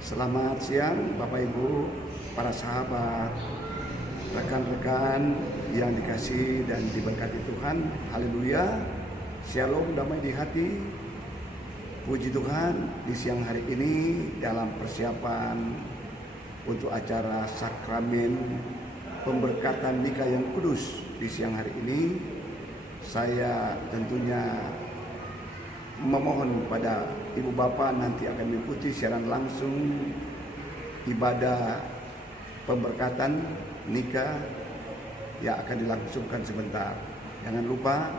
Selamat siang Bapak Ibu, para sahabat, rekan-rekan yang dikasihi dan diberkati Tuhan. Haleluya, shalom, damai di hati. Puji Tuhan, di siang hari ini dalam persiapan untuk acara sakramen pemberkatan nikah yang kudus di siang hari ini, saya tentunya memohon pada Ibu Bapak nanti akan mengikuti siaran langsung ibadah pemberkatan nikah yang akan dilangsungkan sebentar. Jangan lupa,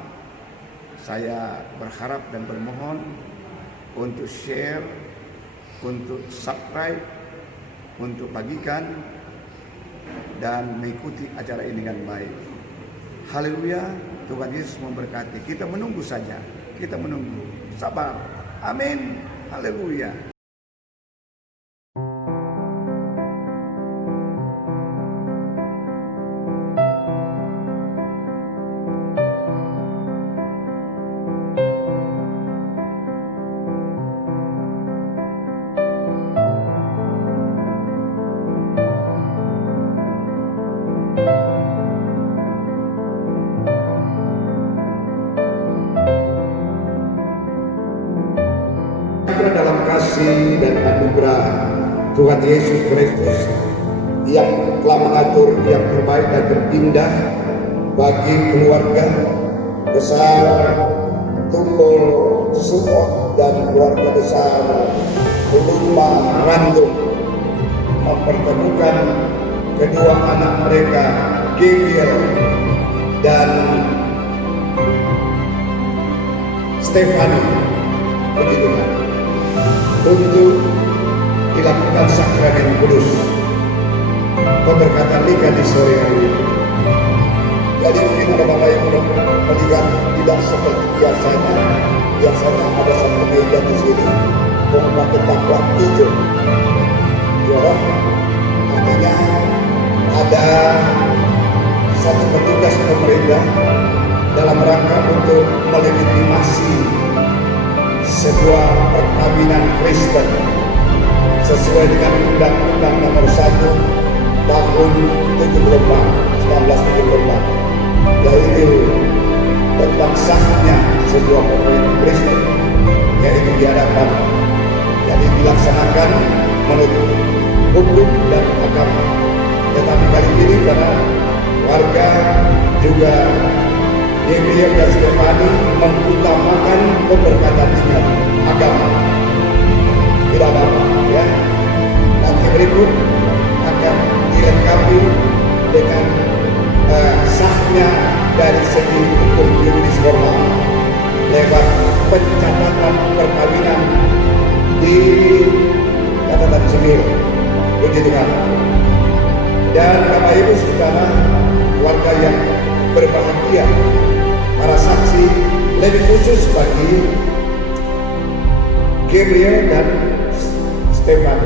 saya berharap dan bermohon untuk share, untuk subscribe, untuk bagikan dan mengikuti acara ini dengan baik. Haleluya, Tuhan Yesus memberkati. Kita menunggu saja, kita menunggu, sabar. Amin. Haleluya. Dalam kasih dan anugerah Tuhan Yesus Kristus yang telah mengatur yang terbaik dan terindah bagi keluarga besar Tumpul Suot dan keluarga besar Lumba Randung mempertemukan kedua anak mereka, Gabriel dan Stefani, begitu kan, untuk dilakukan sakramen kudus pemberkatan nikah di sore hari ini. Jadi mungkin ada bapak yang melihat tidak seperti biasanya. Biasanya ada satu meja di sini memakai taplak hijau. Ya, artinya ada satu petugas pemerintah dalam rangka untuk melegitimasi sebuah perkawinan Kristen sesuai dengan Undang-Undang Nomor 1 Tahun 1974, yaitu tentang sahnya sebuah perkawinan Kristen, yaitu diadakan, jadi dilaksanakan menurut hukum dan agama. Tetapi kali ini para warga juga Gabriel dan Stefani mengutamakan pemberkatan nikah agama. Tidak apa-apa ya. Nanti berikut akan dilengkapi dengan sahnya dari segi hukum yuridis formal lewat pencatatan perkawinan di catatan sipil. Puji Tuhan. Dan Bapak Ibu Saudara, keluarga yang berbahagia, para saksi, lebih khusus bagi Gabriel dan Stefan.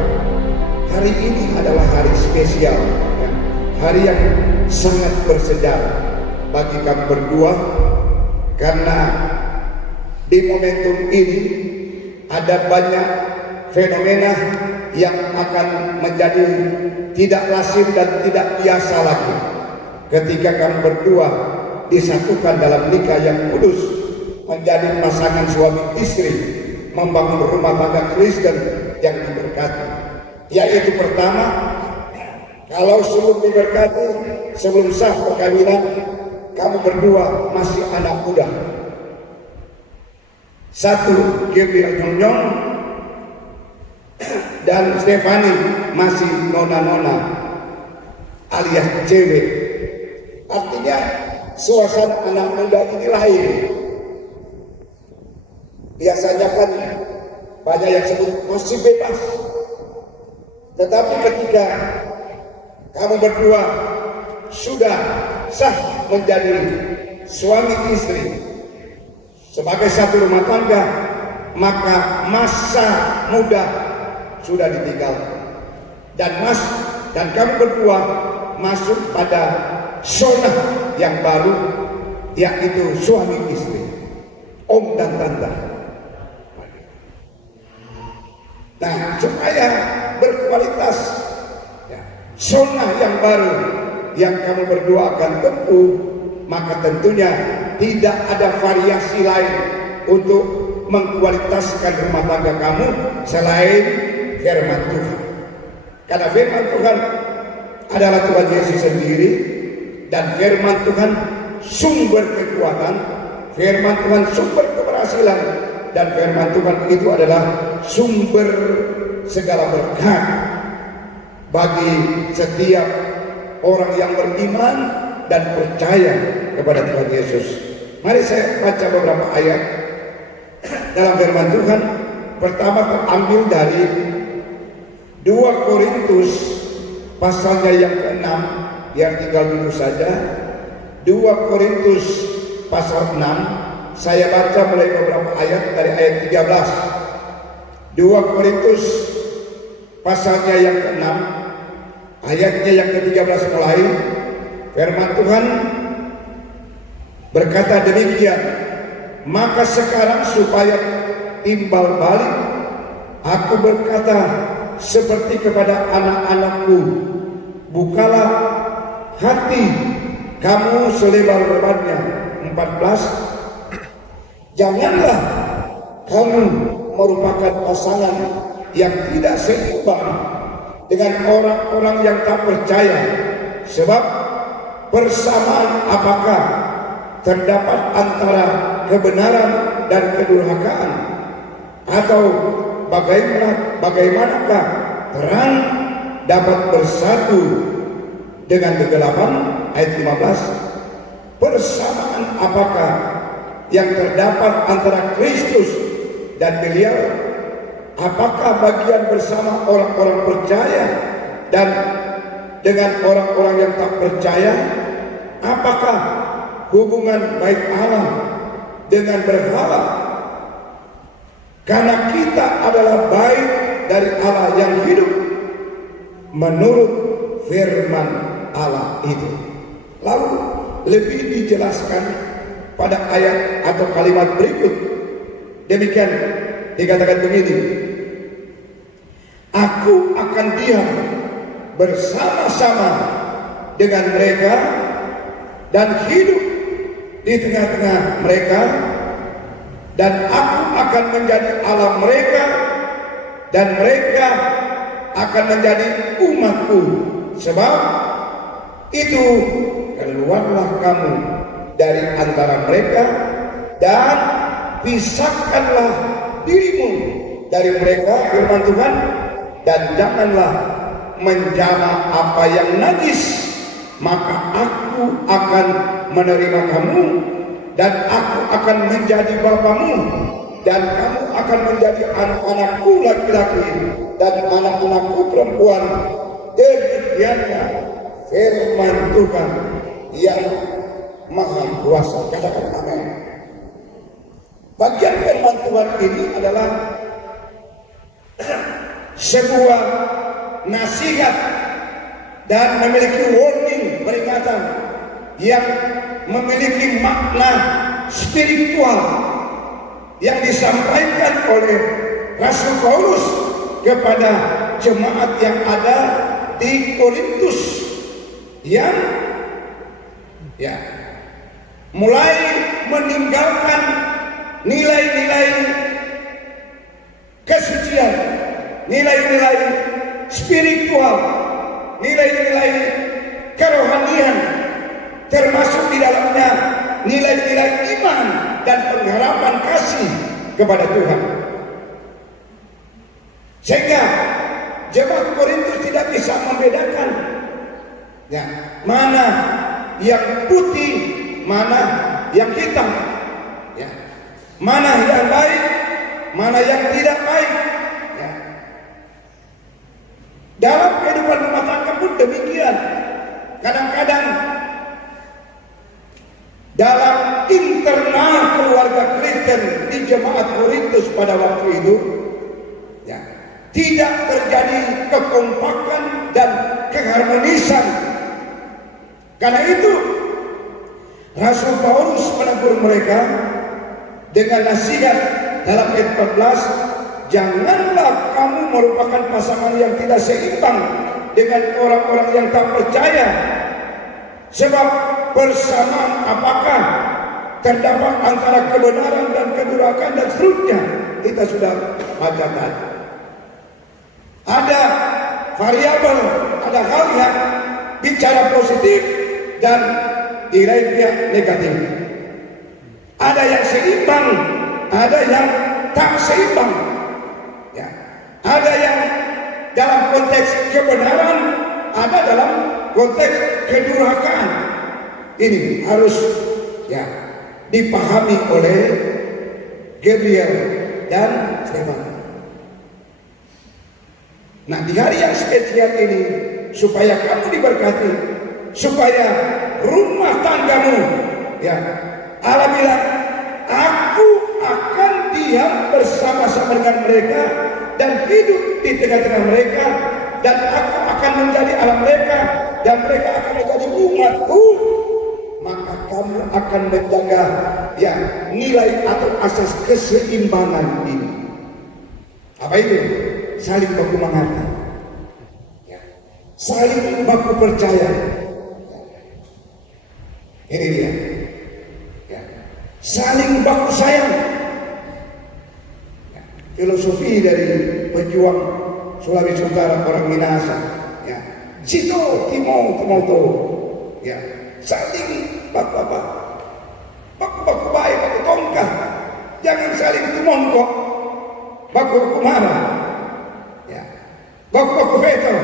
Hari ini adalah hari spesial, ya. Hari yang sangat bersejarah bagi kami berdua, karena di momentum ini ada banyak fenomena yang akan menjadi tidak lazim dan tidak biasa lagi ketika kami berdua disatukan dalam nikah yang kudus menjadi pasangan suami istri membangun rumah tangga Kristen yang diberkati. Yaitu pertama, kalau sebelum diberkati, sebelum sah perkawinan, kamu berdua masih anak muda. Satu, Gabriel nyong dan Stefani masih nona-nona alias cewek. Artinya suasana anak muda ini lain. Biasanya kan banyak yang sebut masih bebas. Tetapi ketika kamu berdua sudah sah menjadi suami istri sebagai satu rumah tangga, maka masa muda sudah ditinggalkan. Dan kamu berdua masuk pada zona yang baru, yaitu suami istri, om dan tante. Nah, supaya berkualitas. Ya, zona yang baru yang kamu berdua akan tempuh, maka tentunya tidak ada variasi lain untuk mengkualitaskan rumah tangga kamu selain firman Tuhan. Karena firman Tuhan adalah Tuhan Yesus sendiri, dan firman Tuhan sumber kekuatan, firman Tuhan sumber keberhasilan, dan firman Tuhan itu adalah sumber segala berkat bagi setiap orang yang beriman dan percaya kepada Tuhan Yesus. Mari saya baca beberapa ayat dalam firman Tuhan. Pertama terambil dari 2 Korintus pasalnya yang ke-6, biar tinggal dulu saja. 2 Korintus pasal 6, saya baca mulai beberapa ayat dari ayat 13. 2 Korintus pasalnya yang ke-6, ayatnya yang ke-13 mulai. Firman Tuhan berkata demikian, maka sekarang supaya timbal balik, aku berkata seperti kepada anak-anakku, bukalah hati kamu selebar-lebarnya. 14, janganlah kamu merupakan pasangan yang tidak seimbang dengan orang-orang yang tak percaya. Sebab persamaan apakah terdapat antara kebenaran dan kedurhakaan? Atau bagaimanakah terang dapat bersatu dengan kegelapan? Ayat 15, persamaan apakah yang terdapat antara Kristus dan Beliau? Apakah bagian bersama orang-orang percaya dan dengan orang-orang yang tak percaya? Apakah hubungan baik Allah dengan berhala? Karena kita adalah baik dari Allah yang hidup menurut firman Allah itu. Lalu lebih dijelaskan pada ayat atau kalimat berikut. Demikian dikatakan begini, aku akan diam bersama-sama dengan mereka dan hidup di tengah-tengah mereka, dan aku akan menjadi Allah mereka, dan mereka akan menjadi umatku. Sebab itu keluarlah kamu dari antara mereka dan pisahkanlah dirimu dari mereka, firman Tuhan, dan janganlah menjamah apa yang najis, maka aku akan menerima kamu, dan aku akan menjadi bapamu, dan kamu akan menjadi anak-anakku laki-laki dan anak-anakku perempuan. Demikiannya firman Tuhan yang maha kuasa. Katakan amin. Bagian firman Tuhan ini adalah sebuah nasihat dan memiliki warning, peringatan yang memiliki makna spiritual yang disampaikan oleh Rasul Paulus kepada jemaat yang ada di Korintus yang mulai meninggalkan nilai-nilai kesucian, nilai-nilai spiritual, nilai-nilai kerohanian, termasuk di dalamnya nilai-nilai iman dan pengharapan kasih kepada Tuhan. Sehingga jemaat Korintus tidak bisa membedakan mana yang putih, mana yang hitam, mana yang baik, mana yang tidak baik. Dalam kehidupan rumah tangga pun demikian. Kadang-kadang dalam internal keluarga Kristen di jemaat Korintus pada waktu itu tidak terjadi kekompakan dan keharmonisan. Karena itu Rasul Paulus menegur mereka dengan nasihat dalam ayat 14, janganlah kamu kamu merupakan pasangan yang tidak seimbang dengan orang-orang yang tak percaya. Sebab persamaan apakah terdapat antara kebenaran dan kedurakan dan seterusnya. Kita sudah baca tadi. Ada variabel, ada hal yang bicara positif dan di lain pihak negatif. Ada yang seimbang, ada yang tak seimbang. Ya. Ada yang dalam konteks kebenaran, ada dalam konteks kedurhakaan. Ini harus dipahami oleh Gabriel dan Stefan. Nah, di hari yang spesial ini, supaya kamu diberkati, supaya rumah tanggamu, Allah bilang, aku akan diam bersama-sama dengan mereka dan hidup di tengah-tengah mereka, dan aku akan menjadi Allah mereka dan mereka akan menjadi umatku. Maka kamu akan menjaga nilai atau asas keseimbangan ini. Apa itu? Saling baku mengerti, saling baku percaya. Ini dia, saling baku sayang. Filosofi dari pejuang Sulawesi Utara, orang Minahasa, Cito Timoto, saling baku baik, baku tongkah, jangan saling tumongkok, baku marah, baku veto.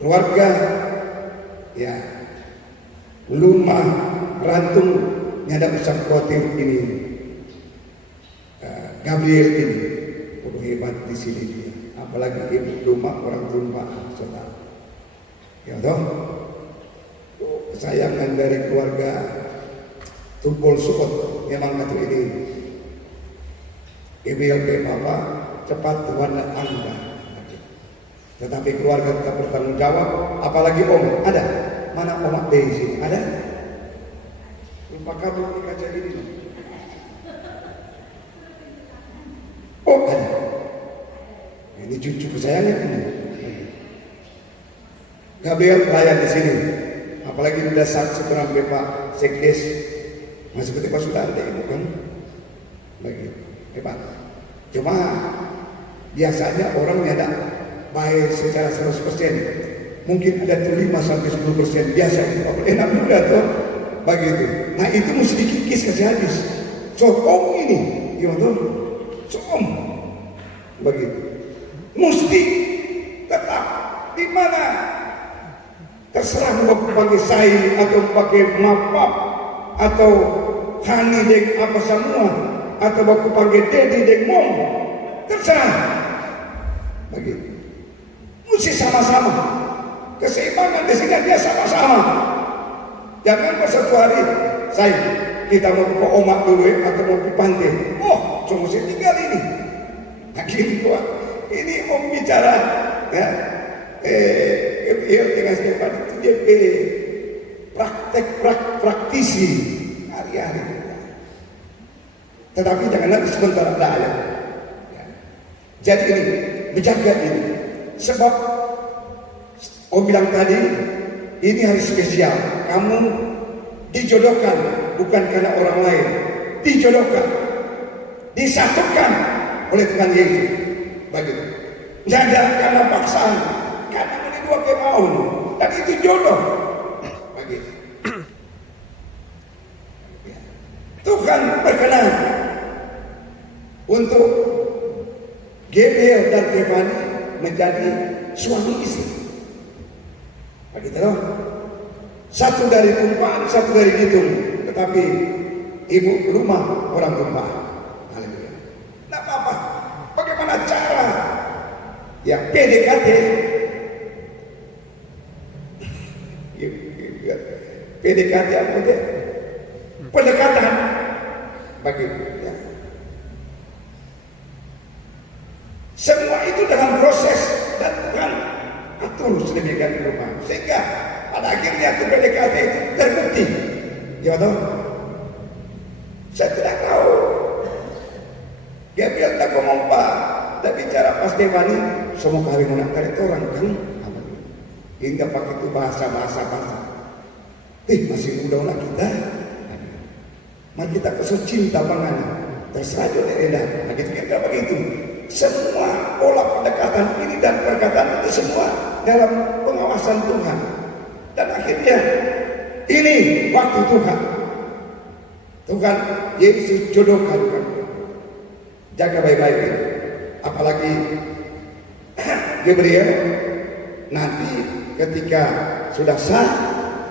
Keluarga, Luma Rantung nyadap sakrotir ini, Gabriel ini, hebat di sini dia. Apalagi ibu Luma orang Tumpaan, saudara. Kesayangan dari keluarga Tumpul Sukot memang itu ini. Gabriel Papa cepat Tuhan dan Anda. Tetapi keluarga tetap bertanggung jawab. Apalagi Om, ada? Mana Om di sini? Ada? Lupa kamu di kaca ini. Oh, ada. Ini cucu kesayangan ini. Gabriel pelayan di sini. Apalagi di dasar seberang Bapak Sekdes. Masih seperti Pak Sudante, bukan? Begitu. Hebat. Cuma biasanya orang nyadar baik secara 100%. Mungkin ada 5-10% biasa. Enak juga tuh. Begitu. Nah itu mesti dikikis kasih habis. Sokom ini, gimana? Sokom. Begitu. Mesti tetap di mana? Terserah mau pakai sai atau pakai mapap atau hani deng apa semua atau baku pakai dedi deng mom, terserah. Begitu. Mesti sama-sama. Keseimbangan di sini dia sama-sama. Jangan pas satu hari kita mau ke omak dulu atau mau ke pantai. Oh, cuma saya tinggal ini. Nah, gini Tuhan. Ini om bicara dengan Stefan itu dia praktisi hari-hari. Tetapi jangan nanti sebentar ada. Jadi ini menjaga ini. Sebab Om bilang tadi, ini hari spesial. Kamu dijodohkan bukan karena orang lain. Dijodohkan, disatukan oleh Tuhan Yesus. Begitu. Jangan karena paksaan, karena ini dua kemauan. Dan itu jodoh. Begitu. Tuhan berkenan untuk Gabriel dan Stefani menjadi suami istri. Begitu loh. Satu dari Tumpaan, satu dari Bitung. Tetapi ibu rumah orang Tumpaan. Haleluya. Tidak apa-apa. Bagaimana cara yang PDKT? PDKT apa itu? Pendekatan. Begitu ya. Semua itu dalam proses dan Tuhan atur sedemikian rupa sehingga pada akhirnya itu PDKT itu terbukti. Ya toh? Saya tidak tahu. Gabriel tak ngomong bicara pas Stefani, semua kawin anak karet orang kan? Hingga pakai itu bahasa. Masih muda lah kita. Mari kita kesel cinta pangan. Terserah jodoh edah. Nah gitu kira begitu. Semua pola pendekatan ini dan perkataan itu semua dalam pengawasan Tuhan. Dan akhirnya ini waktu Tuhan. Tuhan Yesus jodohkan. Jaga baik-baik ini. Apalagi Gabriel nanti ketika sudah sah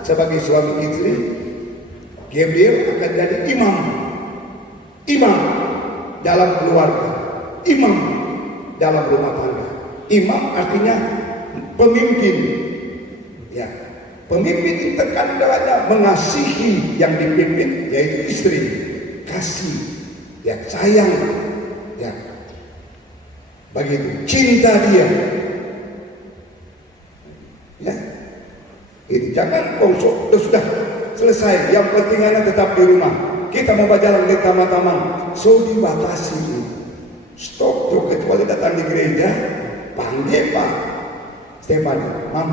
sebagai suami istri, Gabriel akan jadi imam dalam keluarga, imam dalam rumah tangga. Imam artinya pemimpin, ya. Pemimpin itu terkadang adalah mengasihi yang dipimpin, yaitu istri, kasih, ya, sayang, ya, begitu, cinta dia, ya. Ini jangan sudah selesai. Yang penting anak tetap di rumah. Kita mau berjalan di taman-taman, so dibatasi. Stop tuh, kecuali datang di gereja, panggil Pak Stefan, Mam,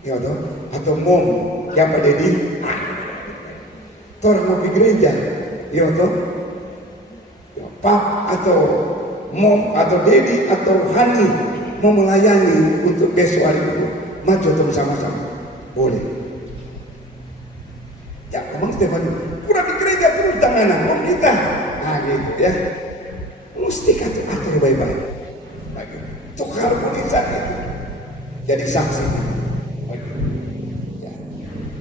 ya toh, atau Mom, yang Pak Dedi, orang mau di gereja, ya toh, Pak atau Mom atau Dedi atau Hani mau melayani untuk besok hari itu, maju tuh sama-sama, boleh. Ya, ngomong Stefan, kurang di gereja terus tanganan, Mom kita, nah gitu ya. Mesti atur baik-baik. Itu harmonisan itu. Jadi saksi. Ya.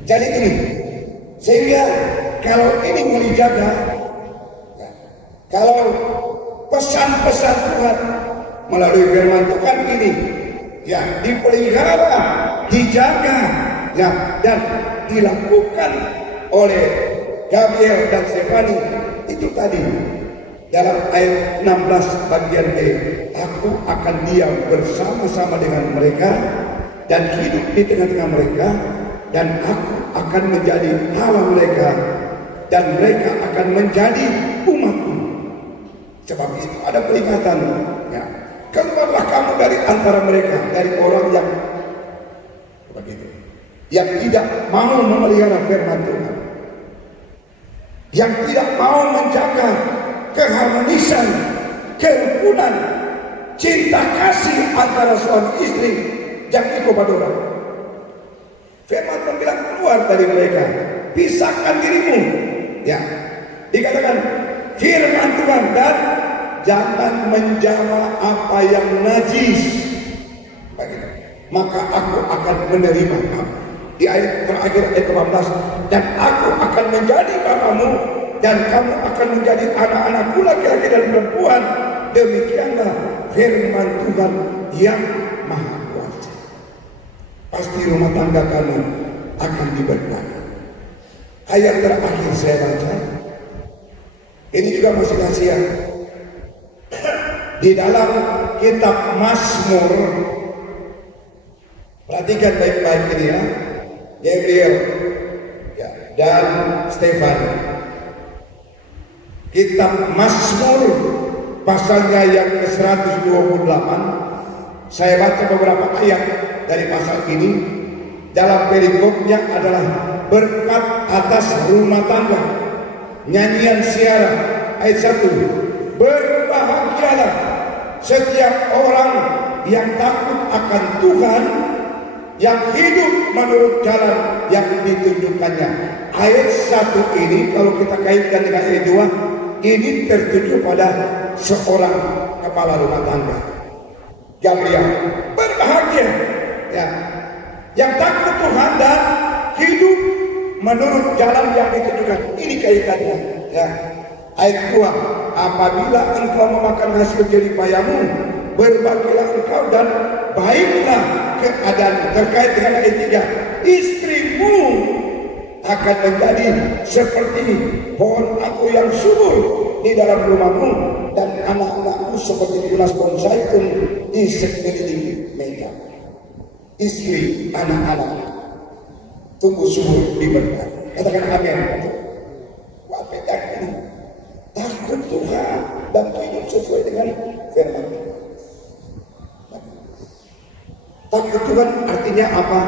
Jadi ini, sehingga kalau ini mau dijaga, ya, kalau pesan-pesan Tuhan melalui firman Tuhan ini, ya, dipelihara, dijaga, ya, dan dilakukan oleh Gabriel dan Stefani itu tadi. Dalam ayat 16 bagian B, aku akan diam bersama-sama dengan mereka dan hidup di tengah-tengah mereka, dan aku akan menjadi Allah mereka dan mereka akan menjadi umatku. Sebab itu ada peringatan, ya, keluarlah kamu dari antara mereka, dari orang yang begitu, yang tidak mau memelihara firman Tuhan, yang tidak mau menjaga keharmonisan, kerukunan, cinta kasih antara suami istri, jangan ikut pada orang. Firman Tuhan bilang keluar dari mereka, pisahkan dirimu. Ya, dikatakan firman Tuhan, dan jangan menjama apa yang najis. Begitu. Maka aku akan menerima kamu. Di ayat terakhir ayat 18, dan aku akan menjadi bapamu, dan kamu akan menjadi anak-anakku laki-laki dan perempuan. Demikianlah firman Tuhan yang Maha Kuasa. Pasti rumah tangga kamu akan diberkati. Ayat terakhir saya baca, ini juga masih rahasia. Di dalam kitab Mazmur, perhatikan baik-baik ini ya, Gabriel, ya, dan Stefan. Kitab Mazmur pasalnya yang ke-128, saya baca beberapa ayat dari pasal ini. Dalam perikopnya adalah berkat atas rumah tangga. Nyanyian siara ayat 1, berbahagialah setiap orang yang takut akan Tuhan, yang hidup menurut jalan yang ditunjukkannya. Ayat 1 ini kalau kita kaitkan dengan ayat 2, ini tertuju pada seorang kepala rumah tangga, Gabriel. Berbahagia, ya, yang takut Tuhan dan hidup menurut jalan yang ditunjukkan. Ini kaitannya, ya. Ayat 2, apabila engkau memakan hasil jerih payahmu, berbahagialah engkau dan baiklah keadaan. Terkait dengan ayat 3, istrimu akan menjadi seperti pohon aku yang subur di dalam rumahmu, dan anak-anakmu seperti tunas pohon zaitun di sekeliling meja. Istri, anak-anak tumbuh subur diberkati. Katakan amin. Wah, ini takut Tuhan dan hidup sesuai dengan firman Tuhan. Takut Tuhan artinya apa?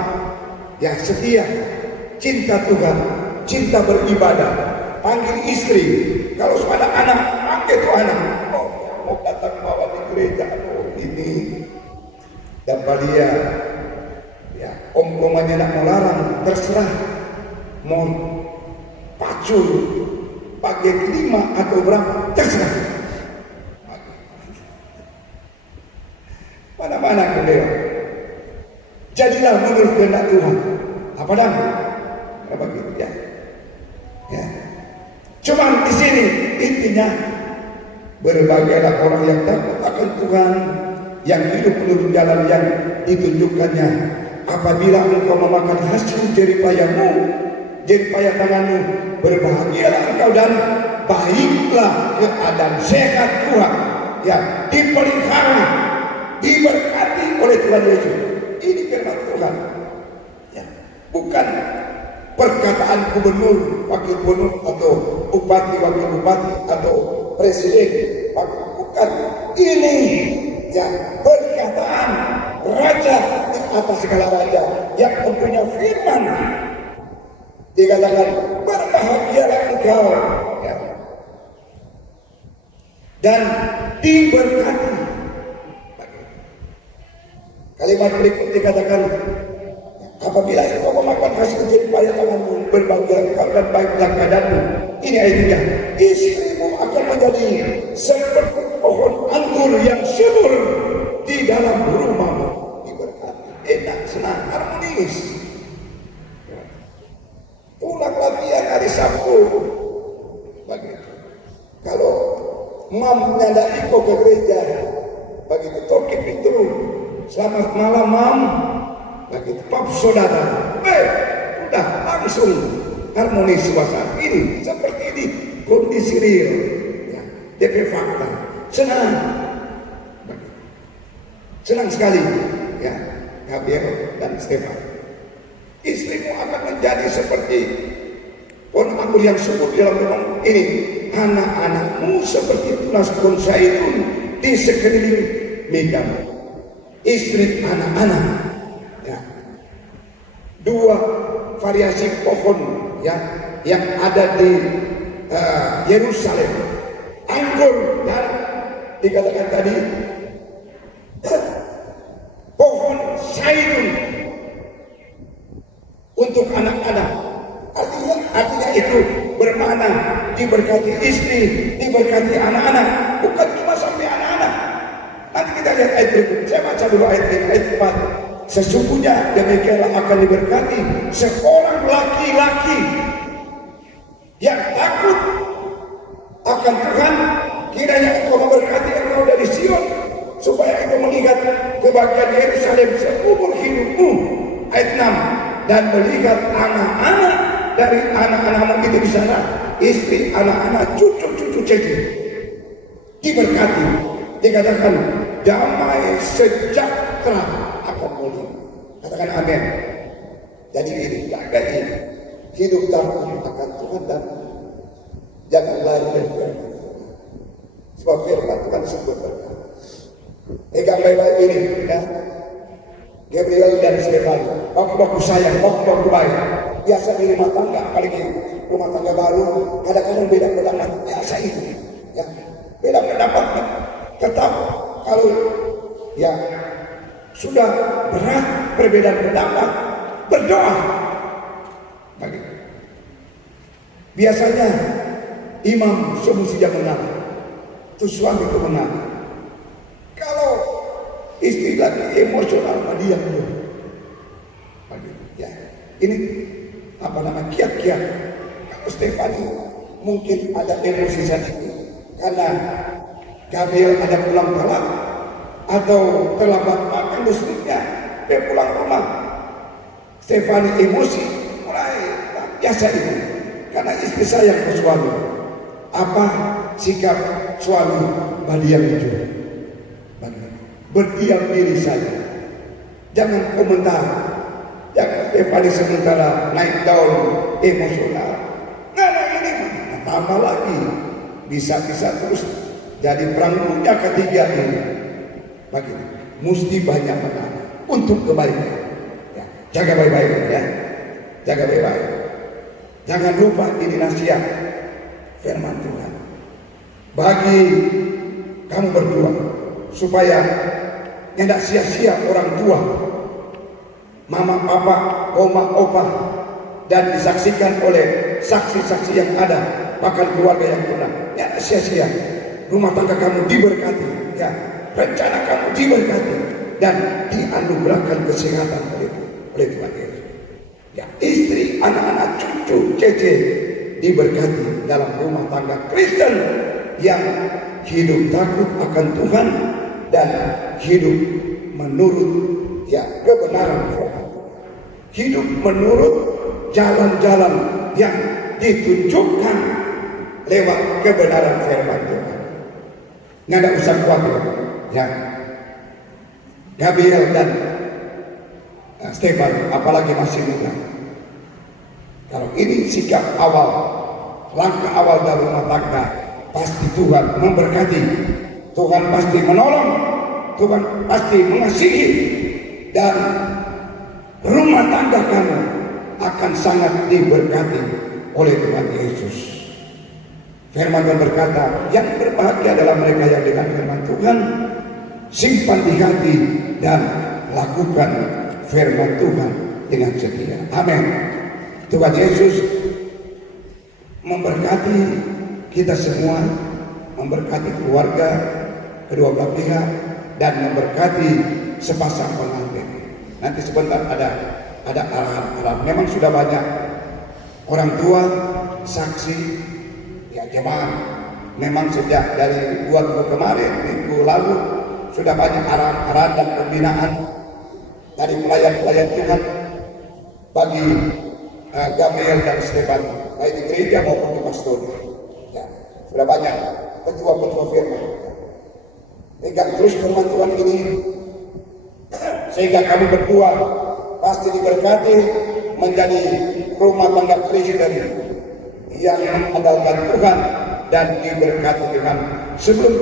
Ya setia, cinta Tuhan, cinta beribadah. Panggil istri, kalau ada anak, panggil tuh anak. Oh, mau datang bawa di gereja, oh ini. Dan dia, ya om-omannya nak melarang, terserah. Mau pacul, pakai 5 atau berapa, terserah. Mana-mana beliau. Jadilah menurut kehendak Tuhan. Apa dah? Apa gitu ya? Ya. Cuman di sini intinya berbagailah orang yang takut akan Tuhan, yang hidup menurut jalan yang ditunjukkannya. Apabila engkau memakan hasil jeripayamu, jeripaya tanganmu, berbahagialah engkau dan baiklah keadaan sehat Tuhan. Ya, dipelihara, diberkati oleh Tuhan Yesus. Ini firman Tuhan. Ya, bukan perkataan gubernur, wakil gubernur atau bupati, wakil bupati atau presiden. Bukan. Ini ya perkataan raja di atas segala raja yang mempunyai firman. Dikatakan berbahagialah engkau ya, dan diberkati. Kalimat berikut dikatakan, apabila engkau memakan hasil jeripaya tanganmu, berbahagialah engkau dan baiklah keadaanmu. Ini ayat 3. Istrimu akan menjadi seperti pohon anggur yang subur di dalam rumahmu. Diberkati, enak, senang, harmonis. Pulang latihan hari Sabtu. Begitu. Kalau mam nyada iko ke gereja, begitu toki pintu. Selamat malam mam. Begitu pap saudara. Udah langsung harmonis suasana. Ini seperti ini kondisi real. Ya, DP fakta. Senang. Begitu. Senang sekali. Ya, Gabriel dan Stefan. Istrimu akan menjadi seperti pohon anggur yang subur di dalam rumah ini. Anak-anakmu seperti tunas pohon zaitun di sekeliling medamu. Istri anak-anak. Ya. 2 variasi pohon ya yang ada di Yerusalem. Anggur dan dikatakan tadi pohon zaitun untuk anak-anak. Artinya itu bermakna diberkati istri, diberkati anak-anak, bukan cuma sampai anak-anak. Nanti kita lihat ayat berikut. Saya baca dulu ayat 4. Sesungguhnya demikianlah akan diberkati seorang laki-laki yang takut akan Tuhan. Kiranya engkau memberkati engkau dari Sion, supaya engkau melihat kebahagiaan Yerusalem seumur hidupmu. Ayat 6. Dan melihat anak-anak dari anak-anakmu itu di sana, istri, anak-anak, cucu-cucu cece diberkati. Dikatakan damai sejahtera akan mulia. Katakan amin. Jadi ini jaga ini, hidup takut akan Tuhan dan jangan lari dari firman Tuhan. Sebab firman Tuhan sebut berkat. Pegang baik-baik ini ya. Gabriel dan Stefan, baku-baku sayang, baku-baku baik. Biasa di rumah tangga, apalagi rumah tangga baru, kadang-kadang beda pendapat. Biasa itu, ya, beda pendapat. Tetap kalau ya sudah berat perbedaan pendapat, berdoa. Bagi. Biasanya imam semestinya benar, itu suami itu benar. Kalau istri lagi emosional, dia belum. Ya, ini apa nama kiat-kiat. Kalau Stefani mungkin ada emosi saat ini karena Gabriel ada pulang telat atau terlambat makan muslimnya, dia pulang rumah. Stefani emosi mulai biasa itu karena istri sayang ke suami. Apa sikap suami Badiam itu? Berdiam diri saja, jangan komentar, jangan Stefani sementara naik daun emosional. Nah ini tambah lagi, bisa terus Jadi perang dunia ketiga ini bagi mesti banyak menang untuk kebaikan. Ya, jaga baik-baik ya, jaga baik-baik. Jangan lupa ini nasihat firman Tuhan bagi kamu berdua supaya tidak sia-sia orang tua, mama, papa, oma, opa, dan disaksikan oleh saksi-saksi yang ada, bahkan keluarga yang pernah. Tidak sia-sia. Rumah tangga kamu diberkati, ya, rencana kamu diberkati dan dianugerahkan kesehatan oleh Tuhan Yesus. Ya, istri, anak-anak, cucu, cece diberkati dalam rumah tangga Kristen yang hidup takut akan Tuhan dan hidup menurut kebenaran firman Tuhan. Hidup menurut jalan-jalan yang ditunjukkan lewat kebenaran firman Tuhan. Nggak ada usah khawatir, ya. Gabriel dan Stefan apalagi masih muda. Kalau ini sikap awal, langkah awal dalam rumah tangga, pasti Tuhan memberkati, Tuhan pasti menolong, Tuhan pasti mengasihi, dan rumah tangga kamu akan sangat diberkati oleh Tuhan Yesus. Firman Tuhan berkata, yang berbahagia adalah mereka yang dengan firman Tuhan simpan di hati dan lakukan firman Tuhan dengan setia. Amin. Tuhan Yesus memberkati kita semua, memberkati keluarga, kedua belah pihak, dan memberkati sepasang pengantin. Nanti sebentar ada arahan-arahan. Memang sudah banyak orang tua, saksi, ya jemaat. Memang sejak dari 2 minggu kemarin, minggu lalu, sudah banyak arahan-arahan dan pembinaan dari pelayan-pelayan Tuhan bagi Gabriel dan Stefan, baik di gereja maupun di pastor. Ya, sudah banyak ketua-ketua firman. Pegang terus firman Tuhan ini, sehingga kami berdua pasti diberkati menjadi rumah tangga Kristen yang mengandalkan Tuhan dan diberkati Tuhan. Sebelum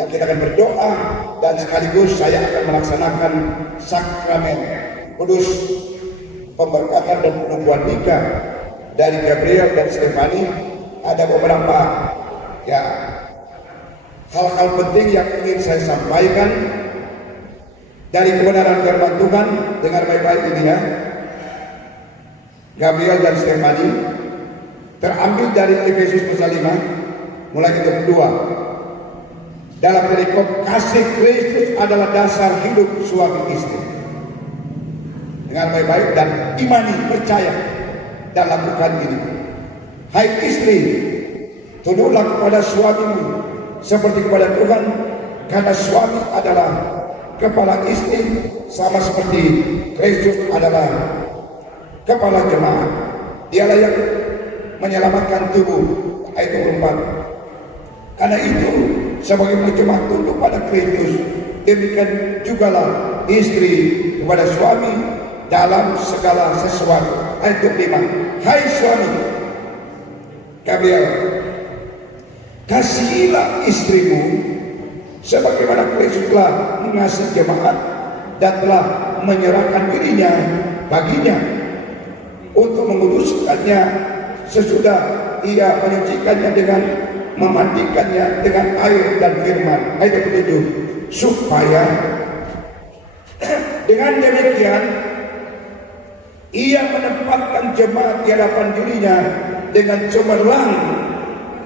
yang kita akan berdoa dan sekaligus saya akan melaksanakan sakramen kudus pemberkatan dan penubuhan nikah dari Gabriel dan Stefani, ada beberapa hal-hal penting yang ingin saya sampaikan dari kebenaran firman Tuhan. Dengar baik-baik ini ya. Gabriel dan Stefani terambil dari Efesus pasal 5 mulai ayat 2. Dalam perikop kasih Kristus adalah dasar hidup suami istri. Dengar baik-baik dan imani, percaya dan lakukan ini. Hai istri, tunduklah kepada suamimu seperti kepada Tuhan, karena suami adalah kepala istri, sama seperti Kristus adalah kepala jemaat. Dialah yang menyelamatkan tubuh. Ayat 24. Karena itu sebagaimana jemaat tunduk pada Kristus, demikian jugalah istri kepada suami dalam segala sesuatu. Ayat 25. Hai suami, Gabriel, kasihilah istrimu sebagaimana Kristus telah mengasihi jemaat dan telah menyerahkan dirinya baginya untuk menguduskannya sesudah ia menyucikannya dengan memandikannya dengan air dan firman. Ayat 27. Supaya dengan demikian ia menempatkan jemaat di hadapan dirinya dengan cemerlang,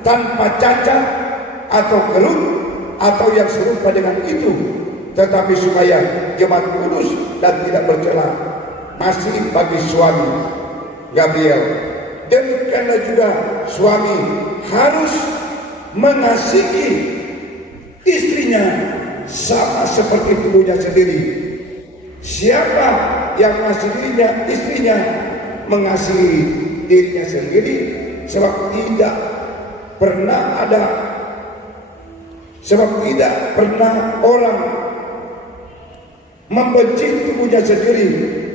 tanpa cacat atau keluh atau yang serupa dengan itu, tetapi supaya jemaat kudus dan tidak bercela. Masih bagi suami Gabriel, demikianlah juga suami harus mengasihi istrinya sama seperti tubuhnya sendiri. Siapa yang mengasihi istrinya mengasihi dirinya sendiri, sebab tidak pernah orang membenci tubuhnya sendiri,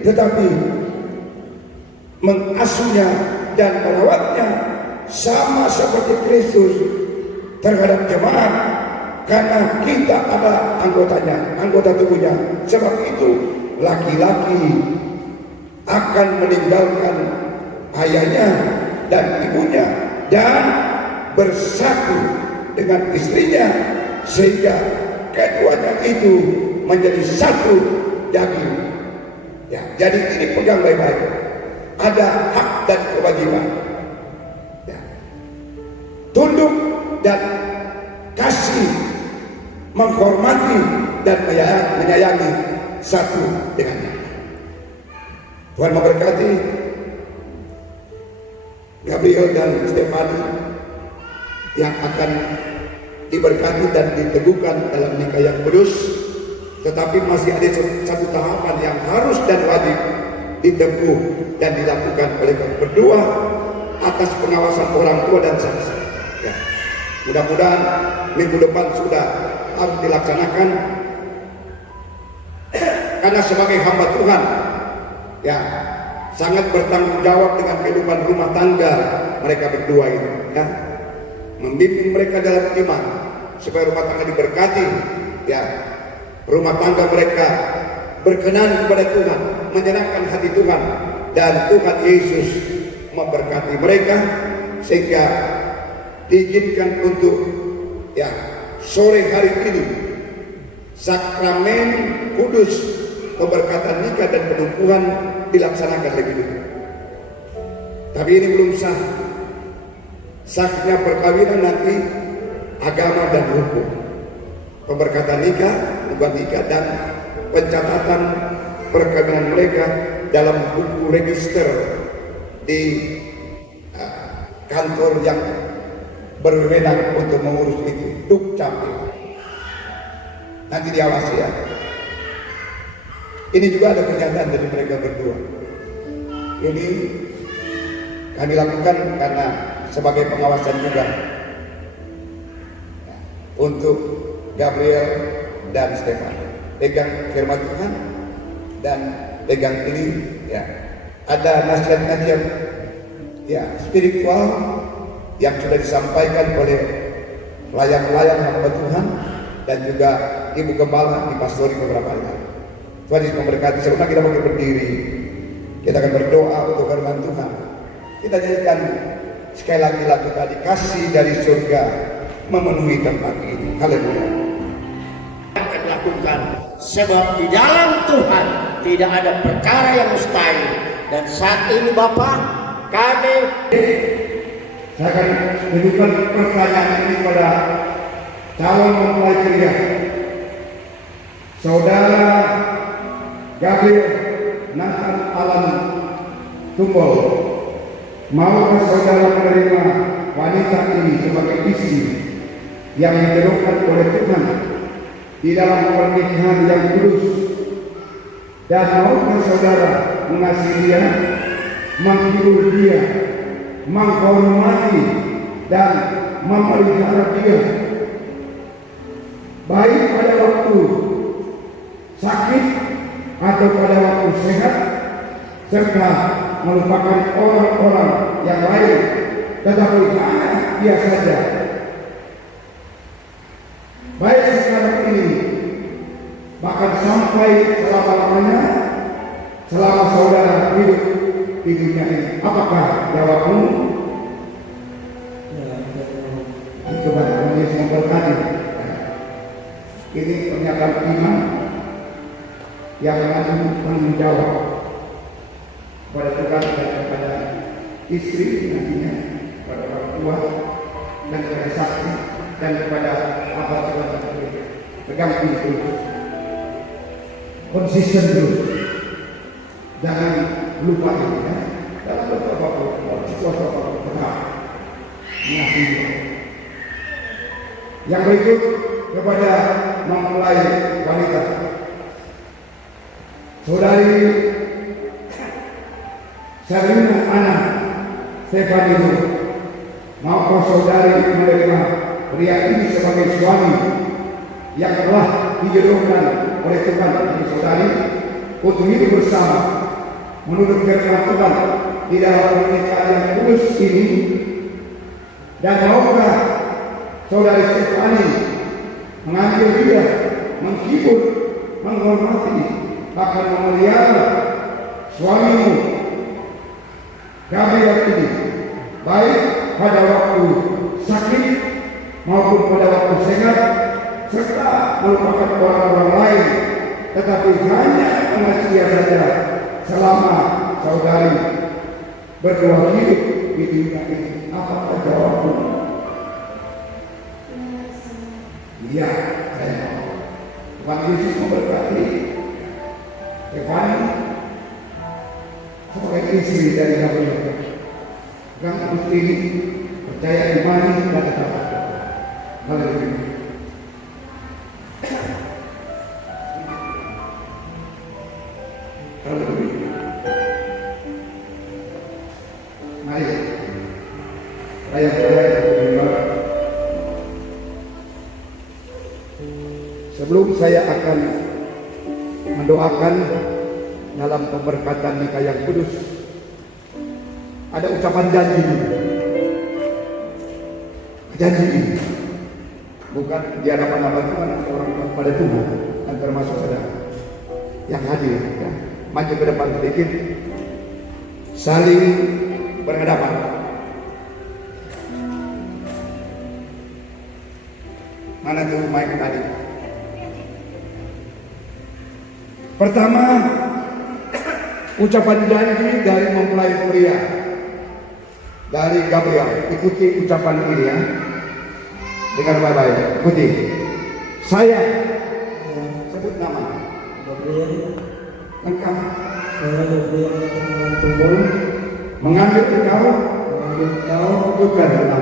tetapi mengasuhnya dan merawatnya sama seperti Kristus terhadap jemaat, karena kita ada anggotanya, anggota tubuhnya. Sebab itu laki-laki akan meninggalkan ayahnya dan ibunya dan bersatu dengan istrinya, sehingga keduanya itu menjadi satu daging. Ya, jadi ini pegang baik-baik. Ada hak dan kewajiban. Ya. Tunduk dan kasih, menghormati dan menyayangi satu dengan yang lain. Tuhan memberkati Gabriel dan Stefani yang akan diberkati dan diteguhkan dalam nikah yang kudus, tetapi masih ada satu tahapan yang harus dan wajib ditempuh dan dilakukan oleh kami berdua atas pengawasan orang tua dan saksi. Ya. Mudah-mudahan minggu depan sudah harus dilaksanakan, karena sebagai hamba Tuhan ya sangat bertanggung jawab dengan kehidupan rumah tangga mereka berdua ini, ya, membimbing mereka dalam iman supaya rumah tangga diberkati, ya, rumah tangga mereka berkenan kepada Tuhan, menyenangkan hati Tuhan, dan Tuhan Yesus memberkati mereka sehingga diizinkan untuk ya sore hari ini sakramen kudus pemberkatan nikah dan penumpuhan dilaksanakan lebih dulu. Tapi ini belum sah. Sahnya perkawinan nanti agama dan hukum. Pemberkatan nikah, penumpuhan nikah, dan pencatatan perkawinan mereka dalam buku register di kantor yang berwenang untuk mengurus itu, Dukcapil. Nanti diawasi ya. Ini juga ada pernyataan dari mereka berdua. Ini kami lakukan karena sebagai pengawasan juga ya, untuk Gabriel dan Stefan. Pegang firman Tuhan dan pegang ini ya. Ada nasihat-nasihat ya spiritual yang sudah disampaikan oleh layang-layang hamba Tuhan dan juga Ibu Gembala di pastori beberapa hari. Tuhan Yesus memberkati. Sebelum kita boleh berdiri, kita akan berdoa untuk firman Tuhan. Kita nyanyikan sekali lagi lagu tadi, kasih dari surga memenuhi tempat ini. Haleluya. Akan lakukan, sebab di dalam Tuhan tidak ada perkara yang mustahil. Dan saat ini Bapak, kami saya akan menunjukkan pertanyaan ini pada calon mempelai pria. Saudara Gabriel Nathan Alan Tumbol, maukah saudara menerima wanita ini sebagai istri yang dijodohkan oleh Tuhan di dalam pernikahan yang kudus? Dan maukah saudara mengasihi dia, menghibur dia, menghormati dan memelihara dia, baik pada waktu sakit atau pada waktu sehat, serta melupakan orang-orang yang lain, tetapi hanya dia saja, baik sekarang ini bahkan sampai selama-lamanya, selama saudara hidup di dunia ini. Apakah jawabmu? Coba Yesus memberkati. Ini pernyataan iman yang menanggung jawab kepada Tuhan dan kepada istri nantinya, kepada orang tua dan kepada saksi dan kepada apa Tuhan. Pegang itu, konsisten terus, jangan lupa ini ya. Dalam beberapa situasi tetap mengasihi. Yang berikut kepada mempelai wanita, saudari Sarina Ana Stefani, maukah saudari menerima pria ini sebagai suami yang telah dijodohkan oleh Tuhan bagi saudari untuk hidup bersama menurut firman Tuhan di dalam pernikahan yang kudus ini? Dan maukah saudari Stefani mengambil dia, menghibur, menghormati, bahkan memelihara suamimu Gabriel ini, baik pada waktu sakit maupun pada waktu sehat, serta melupakan orang-orang lain, tetapi hanya mengasihi dia saja selama saudari berdua hidup di dunia ini. Apakah jawabmu? Iya, saya mau. Tuhan Yesus memberkati Stefani sebagai istri dari Gabriel. Kamu mesti percaya imani dan tetap. Haleluya. Haleluya. Mari saya sebelum saya akan mendoakan dalam pemberkatan nikah yang kudus, ada ucapan janji. Janji ini bukan di hadapan Tuhan, orang pada Tuhan dan termasuk saudara yang hadir. Ya. Maju ke depan sedikit, saling berhadapan. Mana tuh mic tadi? Pertama, ucapan janji dari mempelai pria dari Gabriel. Ikuti ucapan ini ya, dengan baik-baik. Ikuti. Saya sebut nama Gabriel. lengkap. Saya Gabriel Tumbul Mengambil engkau bukan nama.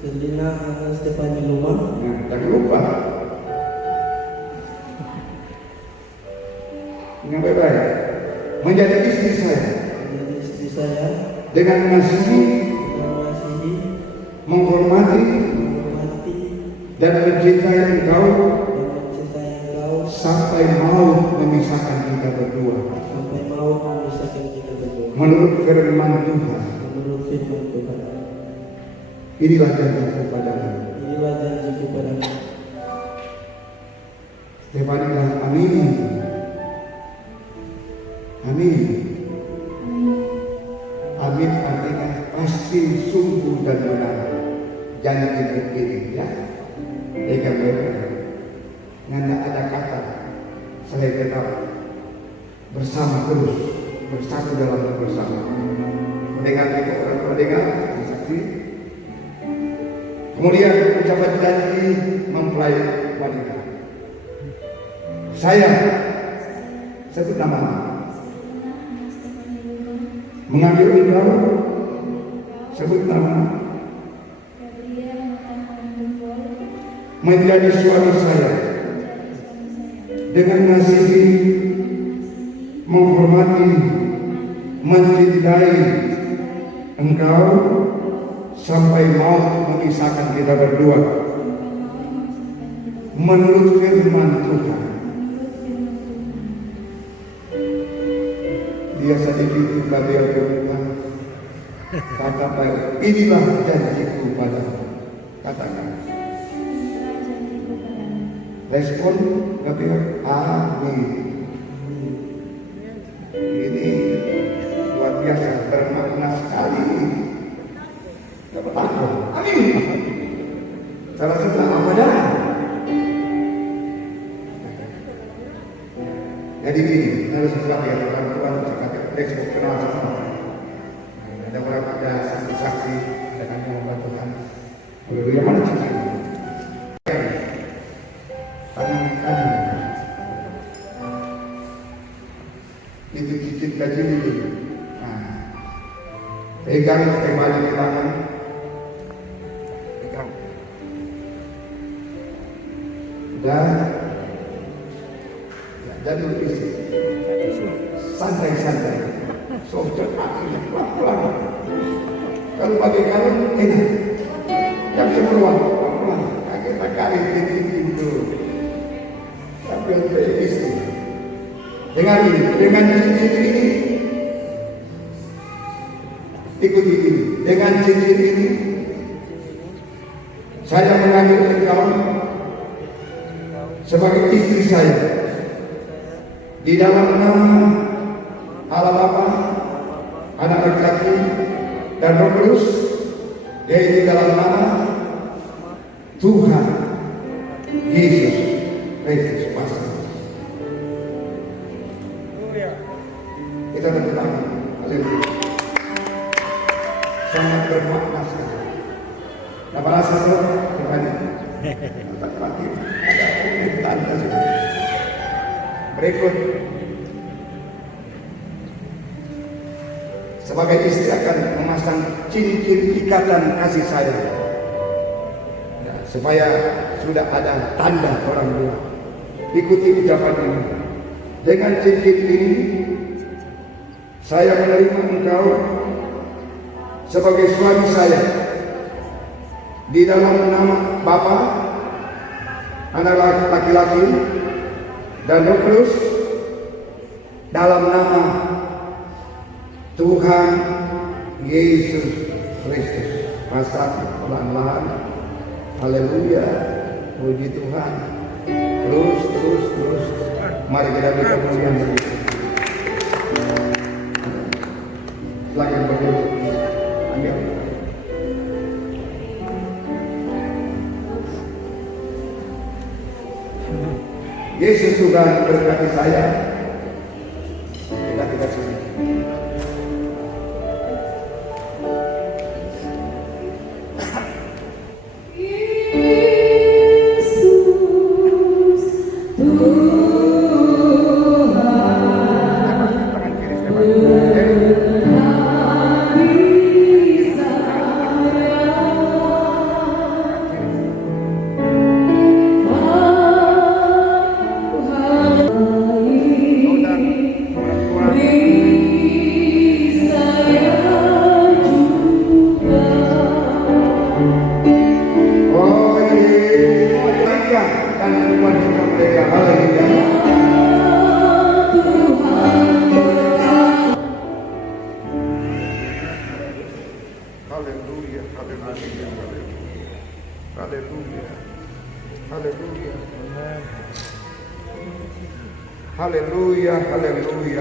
Selina Stefani Luma. Nah, jangan lupa. Dengan baik-baik. Menjadi istri saya. Menjadi istri saya. Dengan mengasihi, menghormati, dan mencintai engkau sampai mau memisahkan kita berdua. Menurut firman Tuhan. Inilah janji kepadamu. Stefani bilang amin. Amin. Amin artinya pasti, sungguh dan benar. Janji ini ya. Jika nggak ada kata selain tetap bersama terus, bersatu dalam bersama. Mendengar itu orang mendengar, saksi. Kemudian ucapan janji mempelai wanita. Saya sebut nama. Mengambil engkau, sebut nama. Menjadi suami saya dengan mengasihi, menghormati, mencintai engkau sampai mau memisahkan kita berdua menurut firman Tuhan. Dia sedikit Gabriel berkata, katakan inilah janjiku padamu. Katakan. Respon Gabriel, amin. Ini luar biasa, bermakna sekali. Dapat aku, amin. Salah satu apa dah? Jadi ini harus Gabriel orang tua cakap respon kenal sama. Ada orang ada saksi-saksi dengan membantu Tuhan. Haleluya, mana cakap? Itu cicit gaji dulu. Pegang Stefani di tangan. Pegang. Dan isi. Santai-santai. Sobat akhirnya pelan-pelan. Kalau pakai kalung enak. Yang semua pelan-pelan. Kita kali itu. Sampai istri. Dengan cincin ini, ikuti ini. Dengan cincin ini, saya mengambil engkau sebagai istri saya di dalam nama Allah Bapa, Anak laki-laki dan Roh Kudus, yaitu dalam nama Tuhan Yesus Kristus pasti. Kita tepuk tangan. Haleluya. Sangat bermakna sekali. Apa rasa saudara? Bermakna. Mati. Ada tanda sudah. Berikut. Sebagai istri akan memasang cincin ikatan kasih sayang. Ya, supaya sudah ada tanda orang tua. Ikuti ucapan ini. Dengan cincin ini, saya menerima engkau sebagai suami saya di dalam nama Bapa, Anak laki-laki dan Roh Kudus, dalam nama Tuhan Yesus Kristus. Masak pelan-pelan. Haleluya. Puji Tuhan. Terus. Mari kita beri kemuliaan bagi Tuhan. Silakan berdiri. Ambil. Yesus Tuhan berkati saya. Kita sini.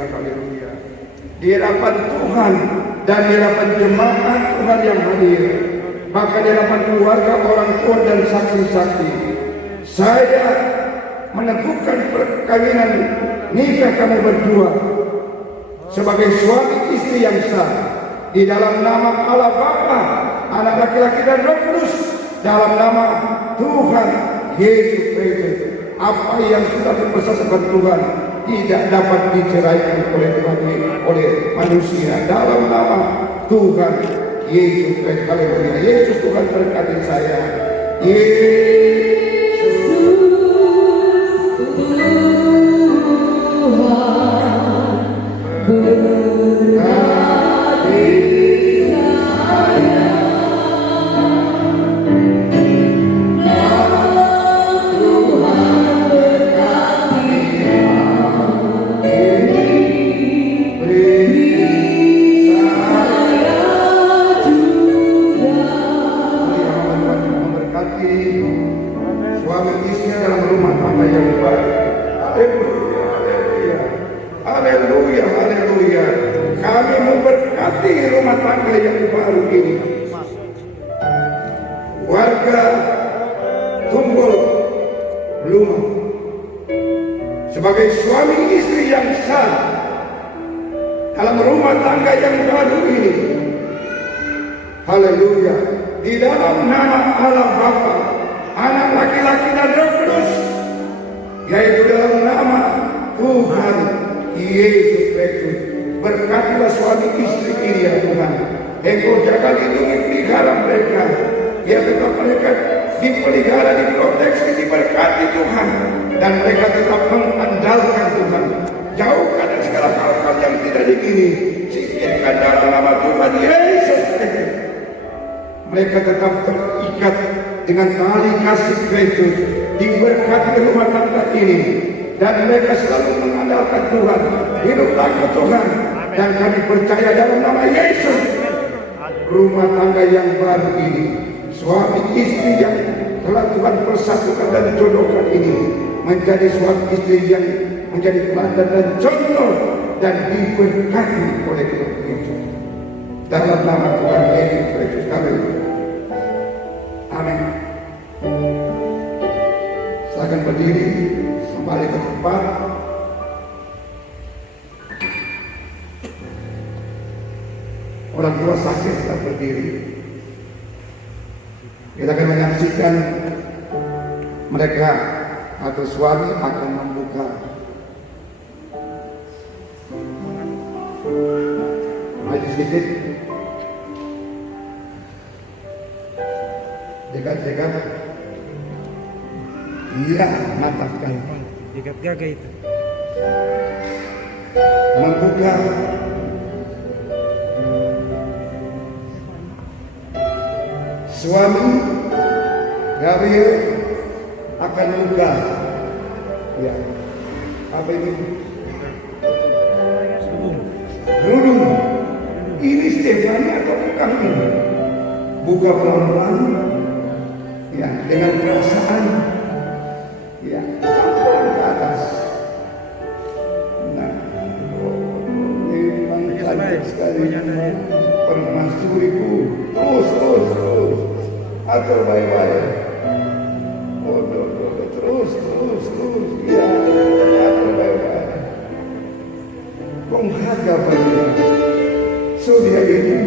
Haleluya. Di hadapan Tuhan dan di hadapan jemaat Tuhan yang hadir, maka di hadapan keluarga, orang tua dan saksi-saksi, saya meneguhkan perkawinan nikah kamu berdua sebagai suami istri yang sah di dalam nama Allah Bapa, Anak laki-laki dan Roh Kudus, dalam nama Tuhan Yesus Kristus. Apa yang sudah dipersatukan Tuhan tidak dapat diceraikan oleh manusia, dalam nama Tuhan Yesus Kristus. Haleluya. Yesus Tuhan berkati saya. Suami istri dalam rumah tangga yang baik. Haleluya. Kami memberkati rumah tangga yang baru ini. Warga Tumbul Lumah sebagai suami istri yang sah dalam rumah tangga yang baru ini. Haleluya. Di dalam nama Allah Bapa, Anak laki-laki dan Roh Kudus, yaitu dalam nama Tuhan Yesus Kristus. Berkatilah suami istri ini ya Tuhan. Engkau jaga, lindungi, pelihara mereka. Ya tetap mereka dipelihara, diproteksi, diberkati Tuhan. Dan mereka tetap mengandalkan Tuhan. Jauhkan dari segala hal-hal yang tidak diingini. Singkirkan dalam nama Tuhan Yesus Kristus. Mereka tetap terikat dengan tali kasih Kristus, diberkati rumah tangga ini, dan mereka selalu mengandalkan Tuhan, hidup takut Tuhan, dan kami percaya dalam nama Yesus, rumah tangga yang baru ini, suami istri yang telah Tuhan persatukan dan jodohkan ini, menjadi suami istri yang menjadi teladan dan contoh dan diberkati oleh Tuhan Yesus. Dalam nama Tuhan Yesus Kristus kami. Amin. Silakan berdiri, kembali ke tempat. Orang tua sakit sedang berdiri. Kita akan menyaksikan mereka atau suami akan membuka maju sedikit, dekat. Iya, mantapkan. Dekat gaga itu. Membuka suami Gabriel akan membuka. Ya, apa ini? Kerudung. Ini Stefani atau bukan ini? Buka pelan-pelan. Ya, dengan perasaan. Ya, pelan ke atas. Nah, memang cantik sekali. Permaisuriku. Terus. Atur baik-baik. Terus. Ya, atur baik-baik. Mengharga bagi surya ini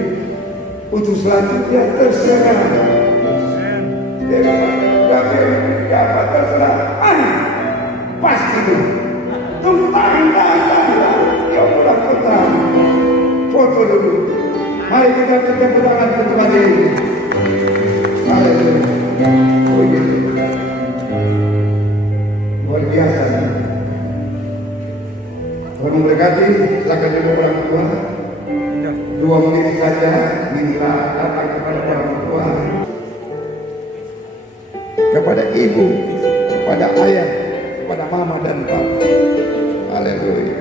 untuk selanjutnya terserah. Gabriel dapat terserah. Pasti itu. Tumpang. Ya udah kita foto dulu. Mari kita petangan kepada ini. Oh iya. Luar biasa. Tuhan memberkati. Silakan juga orang tua. 2 menit saja minta datang kepada orang tua, kepada ibu, kepada ayah, kepada mama dan papa. Haleluya.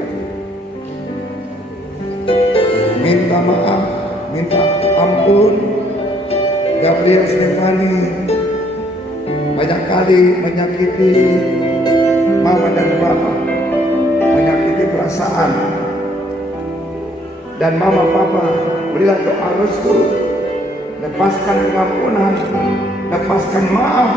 Minta maaf, minta ampun. Gabriel Stefani banyak kali menyakiti mama dan papa, menyakiti perasaan. Dan mama papa, berilah doa restu, lepaskan pengampunan, lepaskan maaf.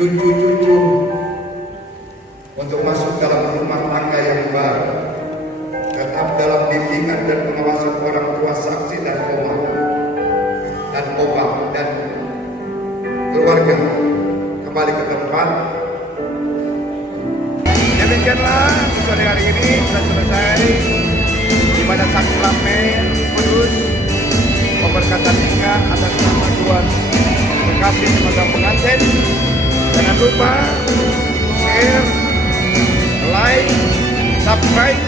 cucu-cucu untuk masuk dalam rumah tangga yang baru, tetap dalam bimbingan dan pengawasan orang tua, saksi dan kopang dan keluarga kembali ke tempat. Demikianlah sore hari ini sudah selesai ibadah saksi lamen kudus pemberkatan nikah atas nama Tuhan Bekasi sebagai pengantin. Jangan lupa share, like, subscribe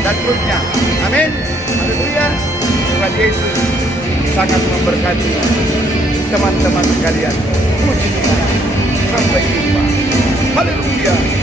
dan terusnya. Amin. Haleluya. Tuhan Yesus sangat memberkati teman-teman sekalian. Puji Tuhan. Sampai jumpa. Haleluya.